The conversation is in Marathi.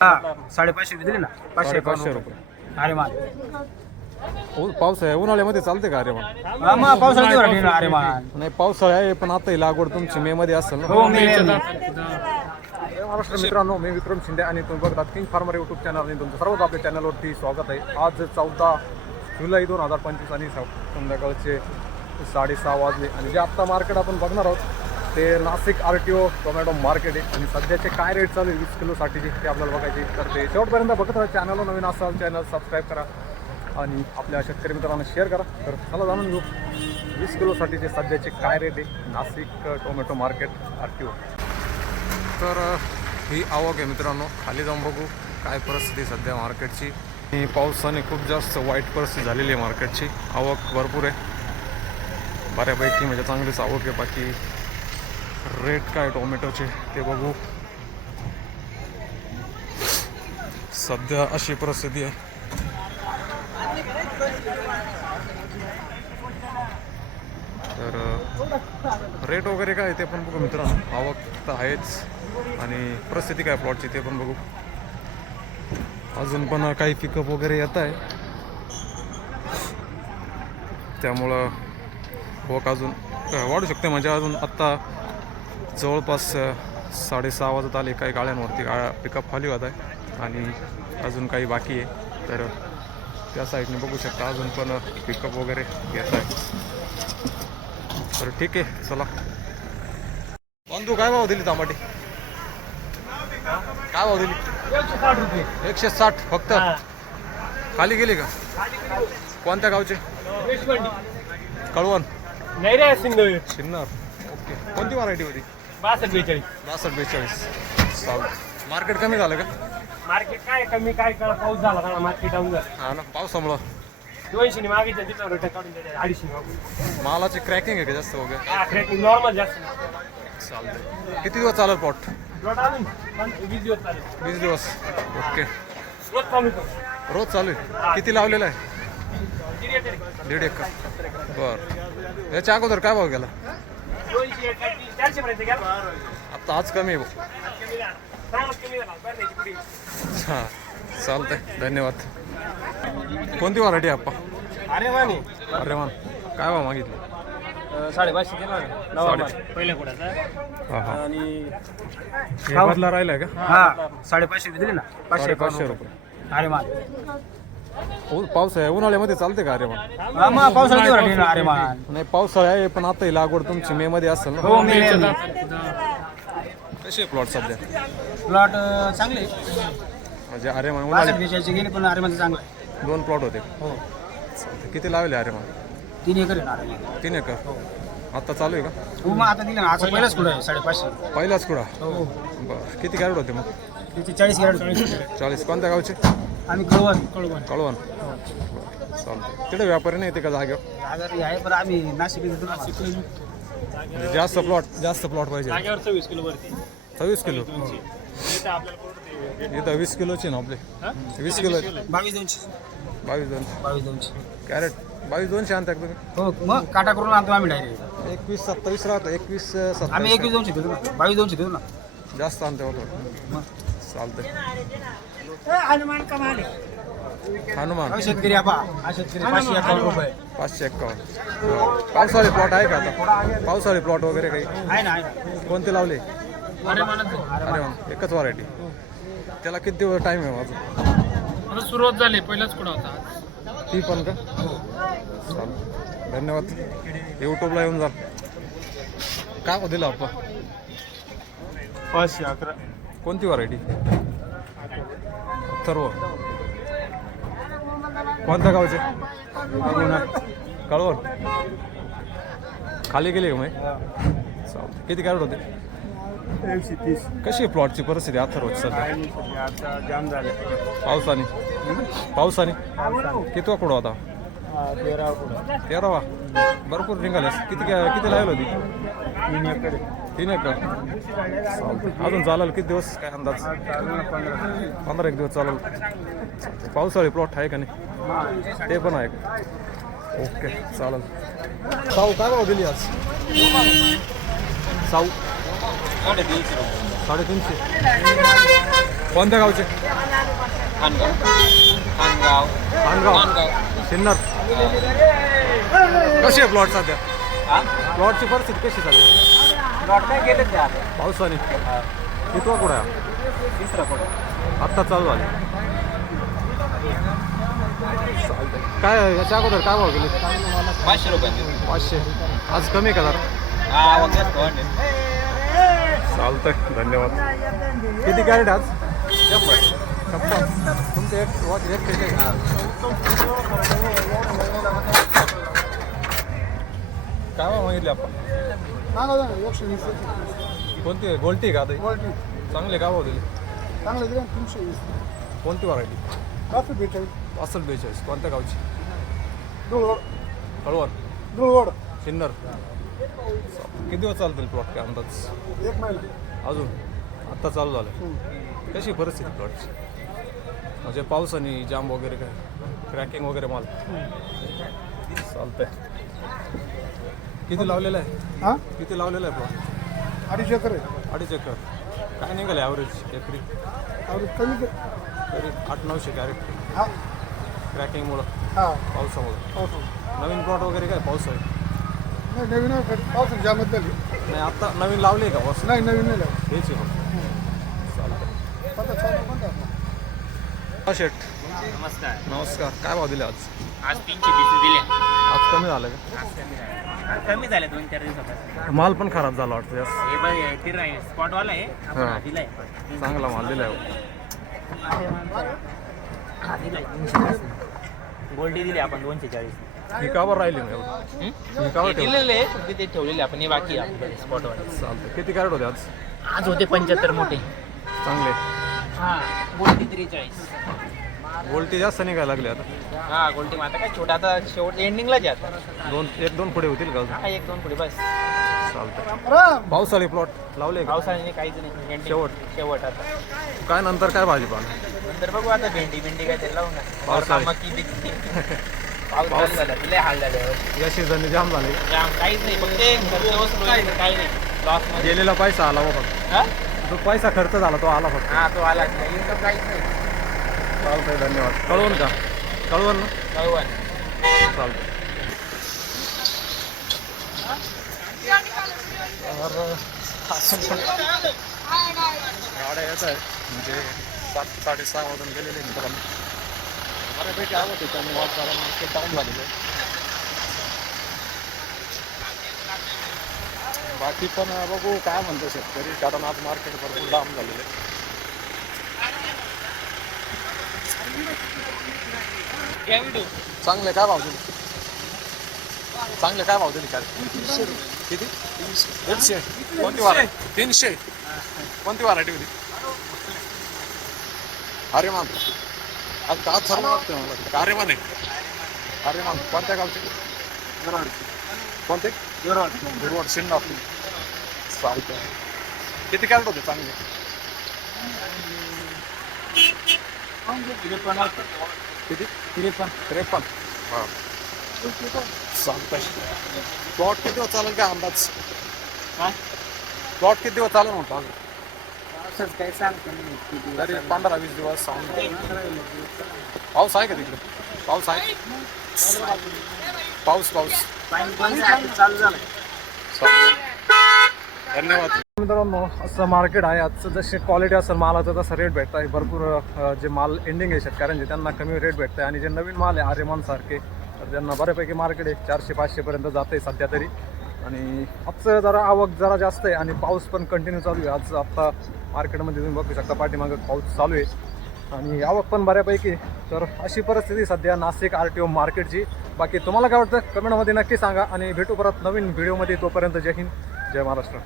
हा साडेपाचशे दिली ना. पाचशे पाचशे रुपये. अरे मान उ- पाऊस आहे. उन्हाळ्यामध्ये चालते का? अरे मग हा मग पावसाळ्यात देऊ राहिली ना. अरे मान नाही पावसाळा आहे पण आता ही लागवड तुमची मे मध्ये असेल ना. हो मी नमस्कार मित्रांनो मी विक्रम शिंदे आणि तुम्ही बघतात किंग फार्मर युट्यूब चॅनल आणि तुमचं सर्वच आपल्या चॅनलवरती स्वागत आहे. आज चौदा जुलै दोन हजार पंचवीस आणि स- संध्याकाळचे साडेसहा वाजले आणि जे आत्ता मार्केट आपण बघणार आहोत ते Nashik R T O tomato market आहे. आणि सध्याचे काय रेट चालू आहे? वीस किलोसाठीचे ते आपल्याला बघायचे तर ते शेवटपर्यंत बघत राहा. चॅनलवर नवीन असाल चॅनल सबस्क्राईब करा. आणि आपल्या शेतकरी मित्रांना शेअर करा. तर चला जाणून घेऊ. वीस किलोसाठीचे सध्याचे काय रेट आहे? Nashik tomato market R T O तर ही आवक आहे मित्रांनो. खाली जाऊन बघू काय परिस्थिती सध्या मार्केटची. आणि पावसाने खूप जास्त वाईट परिस्थिती झालेली आहे मार्केटची. आवक भरपूर आहे. बऱ्यापैकी म्हणजे चांगलीच आवक आहे. बाकी रेट काय टोमॅटोचे ते बघू. सध्या अशी परिस्थिती आहे. तर रेट वगैरे काय ते पण बघू मित्रांनो. आवक तर आहेच. आणि परिस्थिती काय प्लॉटची ते पण बघू. अजून पण काही पिकअप वगैरे येत आहे. त्यामुळं वक अजून वाढू शकते. म्हणजे अजून आत्ता जवळपास साडेसहा वाजत आले. काही गाड्यांवरती गा पिकअप खाली होत आहे आणि अजून काही बाकी आहे. तर त्या साईडने बघू शकता. अजून पण पिकअप वगैरे घेत आहे तर ठीक आहे. चला. बंधू काय भाव दिली टमाटे काय भाव दिली? एकशे साठ फक्त? खाली गेली का? कोणत्या गावचे? कळवण. नाही रे सिंधू शिन्नर ओके. कोणती व्हरायटी होती? बासष्ट बेचाळीस. बासष्ट बेचाळीस. चाल मार्केट कमी झालं का? मार्केट काय कमी काय करा पाऊस झाला का मार्केट डाऊन झालं हा ना पावसामुळं दोनशे मागितलं तिथं रिटर्न काढून द्यायचं अडीचशे मागून. मालाची क्रॅकिंग आहे का जास्त वगैरे? हा क्रेटिंग नॉर्मल जास्त. चालतंय. किती दिवस चालेल प्लॉट अजून पण वीस दिवस चालेल. वीस दिवस. ओके. रोज चालू रोज चालू आहे? किती लावलेलं आहे? दीड एकर. बर. याच्या अगोदर काय भाव गेला? दोनशे आता आज कमी आहे हां चालतंय. धन्यवाद. कोणती व्हरायटी आप्पा? अरे वाणी अरे मान काय भाव मागितलं? साडेपाचशे दिला हां आणि हे बदला राहिलाय का? हा साडेपाचशे दिली ना. साडेपाचशे रुपये. अरे मान ऊन पाऊस आहे उन्हाळ्यामध्ये चालते का अरे हा मग पावसाळ्यात देऊ राहिली ना अरे नाही पावसाळा आहे पण आता ही लागवड तुमची मे मध्ये असेल ना. हो मी आहे प्लॉट सध्या? प्लॉट चांगले. म्हणजे अरे बासष्ट उन्हाळ्यात बेचाळीसचे गेले पण अरे चांगलं. आहे. दोन प्लॉट होते. हो. किती लावले अरे मान तीन एकर आहे ना अरे मान तीन एकर? आता चालू आहे का? हो मग आता दिलं ना आता पहिलाच कुठं आहे साडेपाचशे. पहिलाच कुडा? हो. बरं किती कॅरेट होते मग? चाळीस कॅरेट चाळीस. कोणत्या गावचे? आम्ही कळवण. कळवण. कळवण. चालतंय. तिथे व्यापारी नाही येते का जागेवर आजारी आहे पण आम्ही नाशिक घेतो ना म्हणजे जास्त प्लॉट जास्त प्लॉट पाहिजे. जागेवर सव्वीस किलो वरती. सव्वीस किलो? इथं वीस किलोची ना आपले? वीस किलो. आहेत. बावीस दोनशे. बावीस दोनशे. बावीस दोनशे. कॅरेट. बावीस दोनशे आणता का तुम्ही? हो मग काटा करून आणतो आम्ही डायरेक्ट एकवीस सत्तावीस राहतो. एकवीस आम्ही सत्तावीस एकवीस दोनशे देतो ना. बावीस दोनशे देतो ना. जास्त आणते होतो मग. चालतंय. हनुमान कमाले. हनुमान. शेतकरी आपा. हा शेतकरी पाचशे एकावन्न रुपये. पाचशे एक्कावन्न. पावसाळी प्लॉट आहे का आता? पावसाळी प्लॉट वगैरे काही? आहे ना आहे ना. कोणते लावले? अरे म्हणत अरे वा, एकच व्हरायटी त्याला किती दिवस टाईम आहे माझं आता सुरुवात झाली पहिलाच कुठं होता. ती पण का? चालेल. धन्यवाद. यूट्यूबला येऊन जा. काय दिलं आपण पाचशे अकरा. कोणती व्हरायटी सर्व. कोणत्या गावचे? कळवण. खाली गेली का मग? चालतं किती कॅरेट होते? एकशे तीस. कशी आहे प्लॉटची परिस्थिती सध्या? आता जाम झाले. पावसाने. पावसाने? किती कुठं होता? तेरा तेरावा भरपूर निघाले. किती किती लागेल होती? तीन एकर. तीन एकर चालतंय. अजून चालेल किती दिवस काय अंदाज? पंधरा एक दिवस चालेल. पावसाळी प्लॉट आहे का नाही? ते पण आहे. का? ओके चालेल. साऊ काय भाव दिली आज? साऊ? साडेतीनशे. कोणत्या गावचे? खानगाव. खानगाव. सिन्नर. कशी आहे प्लॉट सध्या? प्लॉटची परिस्थिती कशी चालली लॉट काय गेले ते आता पावसाने. कितवा कुठं आहे तिसरा आत्ता चालू झाले. काय याच्या अगोदर काय भाव गेले? पाचशे रुपयांनी पाचशे. आज कमी का जरा? हा आवाज जास्त वाढले चालतंय धन्यवाद. किती कॅरेट आज? छप्पन तुमचं एक एक आहे काय भाव मागितले आपण. एकशे वीस कोणती आहे? गोल्टी का आता? क्वालिटी चांगले काय भाव दिले चांगलं दिलं ना तीनशे वीस कोणती व्हरायटी काफी बेचाळीस असल बेचाळीस कोणत्या गावची धुळवड कळवण धुळवड सिन्नर किती दिवस चालतील प्लॉट काय अंदाज एक महिना अजून आत्ता चालू झालं कशी परिस्थिती प्लॉटची म्हणजे पावसाने जाम वगैरे काय क्रॅकिंग वगैरे माल चालतंय किती लावलेलं आहे? हां? किती लावलेलं आहे प्लॉट अडीच एकर आहे. अडीच एकर. काय निघाले ॲव्हरेज एकरी? अरे कमी कर तरी आठ नऊशे कॅरेट हा. क्रॅकिंगमुळं हा. पावसामुळं. पावसाळा नवीन प्लॉट वगैरे काय पाऊस आहे? नाही नवीन आहे खरी. जामत झाली नाही आत्ता नवीन लावले का बस नाही नवीन नाही लावली. हेच आहे फक्त. चालतंय आता चालू कोणता आपला? हा शेट नमस्कार. नमस्कार. काय भाव दिले आज? आज तीनशे दिले. आज कमी झालं का? आज कमी झाले. कमी झाले दोन चार दिवसापासून. माल पण खराब झाला वाटतं जास्त. हे बघ हे तिर आहे स्पॉटवाला आहे. आपण हा. चांगला माल दिलाय. गोल्डी दिली आपण दोनशे चाळीस. ही कावर राहिली ना एवढी ही कावर ठेवली? दिलेले आहे फक्त ते ठेवलेले आपण. हे बाकी आहे आपल्याकडे स्पॉटवाले. चालतं किती कॅरेट होते आज? आज होते पंच्याहत्तर मोठे. चांगले. हा गोल्डी त्रेचाळीस. गोल्टी जास्त निघायला लागले आता. हा गोल्डी मग आता काय छोटा आता शेवट एंडिंगलाच आहे आता. दोन एक दोन पुढे होतील का अजून? हा एक दोन पुढे बस. चालतं पावसाळी प्लॉट लावले का? पावसाळ्याने काहीच नाही ending. शेवट. शेवट आता. काय नंतर काय भाजीपाला नंतर बघू आता भेंडी भेंडी काय ते लावू ना पावसाळी. मकी बिकी पाऊस चालू झाला लय हाल झाले. या सीझनने जाम झाले. जाम काहीच नाही फक्त ते खर्च वस्तू आहे, काही नाही. लॉसमध्ये. गेलेला पैसा आला बघ फक्त. हा? जो पैसा खर्च झाला तो आला फक्त. हा तो आला. नाही इन्कम काहीच नाही. चालतंय धन्यवाद. कळवण का कळवण ना? कळवण चालतं गाड्या येत आहेत. म्हणजे सात साडेसहा वाजून गेलेले मित्रांनो. बऱ्यापैकी आवड आहे त्यामुळे जरा मार्केट डाऊन झालेलं आहे. बाकी पण बघू काय म्हणतो शेतकरी. कारण आज मार्केट भरपूर डाऊन झालेलं आहे. चांगले काय भाव दिले? चांगले काय भाव दिले काय किती? कोणती व्हरायटी तीनशे. कोणती व्हरायटी होती? अरे मान. आज का सर्व वाटतं मला अरे मान आहे अरे मान. कोणत्या गावचे? कोणते? दुर्वाड सिन्नर चालतं किती कॅरेट होते चांगले? किती त्रेपन्न त्रेपन्न हां चालतंय प्लॉट किती दिवस चालेल काय अंदाज काय? प्लॉट किती दिवस चालेल म्हणतो अजून असंच काही सांगतो तरी पंधरा वीस दिवस सांग पाऊस आहे का तिकडे पाऊस आहे पाऊस पाऊस चालू झालं धन्यवाद मित्रांनो असं मार्केट आहे. आजचं जसे क्वालिटी असेल मालाचं तसं रेट भेटत आहे भरपूर जे माल एंडिंग आहे शेतकऱ्यांचे त्यांना कमी रेट भेटत आहे आणि जे नवीन माल आहे आर्यमान सारखे तर त्यांना बऱ्यापैकी मार्केट आहे. चारशे पाचशेपर्यंत जात आहे सध्या तरी. आणि आजचं जरा आवक जरा जास्त आहे आणि पाऊस पण कंटिन्यू चालू आहे. आज आत्ता मार्केटमध्ये तुम्ही बघू शकता पाठीमागं पाऊस चालू आहे. आणि आवक पण बऱ्यापैकी तर अशी परिस्थिती सध्या नाशिक आर टी ओ मार्केटची बाकी तुम्हाला काय वाटतं? कमेंटमध्ये नक्की सांगा आणि भेटू परत नवीन व्हिडिओमध्ये तोपर्यंत जय हिंद जय महाराष्ट्र.